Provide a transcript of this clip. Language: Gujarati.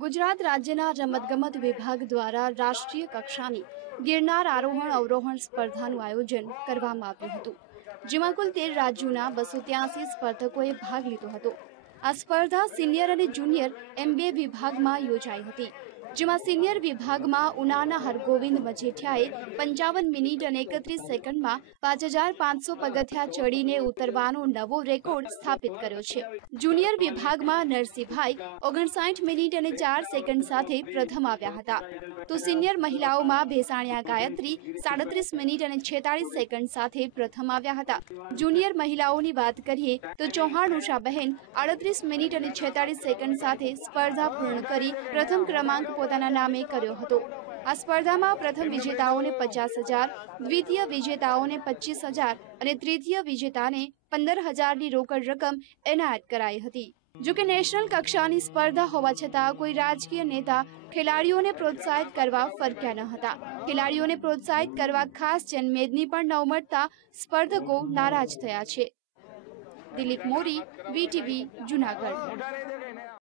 ગુજરાત રાજ્યના રમતગમત વિભાગ દ્વારા રાષ્ટ્રીય કક્ષાની ગિરનાર આરોહણ અવરોહણ સ્પર્ધાનું આયોજન કરવામાં આવ્યું હતું, જેમાં કુલ તેર રાજ્યોના બસો ત્યાસી સ્પર્ધકોએ ભાગ લીધો હતો. આ સ્પર્ધા સિનિયર અને જુનિયર એમ બે વિભાગમાં યોજાઈ હતી. જેમાં સિનિયર વિભાગમાં ઉનાના હરગોવિંદ મજેઠિયાએ પંચાવન મિનિટ અને એકત્રીસ સેકન્ડમાં પાંચ હજાર પાંચસો પગથિયા ચડીને ઉતરવાનો નવો રેકોર્ડ સ્થાપિત કર્યો છે. જુનિયર વિભાગમાં નરસિંહભાઈ ઓગણસાઠ મિનિટ અને ચાર સેકન્ડ સાથે પ્રથમ આવ્યા હતા. તો સિનિયર મહિલાઓમાં ભેસાણિયા ગાયત્રી સાડત્રીસ મિનિટ અને છેતાળીસ સેકન્ડ સાથે પ્રથમ આવ્યા હતા. જુનિયર મહિલાઓની વાત કરીએ તો ચૌહાણ ઉષાબહેન આડત્રીસ મિનિટ અને છેતાળીસ સેકન્ડ સાથે સ્પર્ધા પૂર્ણ કરી પ્રથમ ક્રમાંક પોતાના નામે કર્યો હતો. આ સ્પર્ધામાં પ્રથમ વિજેતાઓને પચાસ હજાર, દ્વિતીય વિજેતાઓને પચીસ હજાર અને તૃતીય વિજેતાને પંદર હજારની રોકડ રકમ એનાયત કરાઈ હતી. જો કે નેશનલ કક્ષાની સ્પર્ધા હોવા છતાં કોઈ રાજકીય નેતા ખેલાડીઓને પ્રોત્સાહિત કરવા ફરક્યા ન હતા. ખેલાડીઓને પ્રોત્સાહિત કરવા ખાસ જનમેદની પણ ન મળતા સ્પર્ધકો નારાજ થયા છે. દિલીપ મોરી, વીટીવી, જુનાગઢ.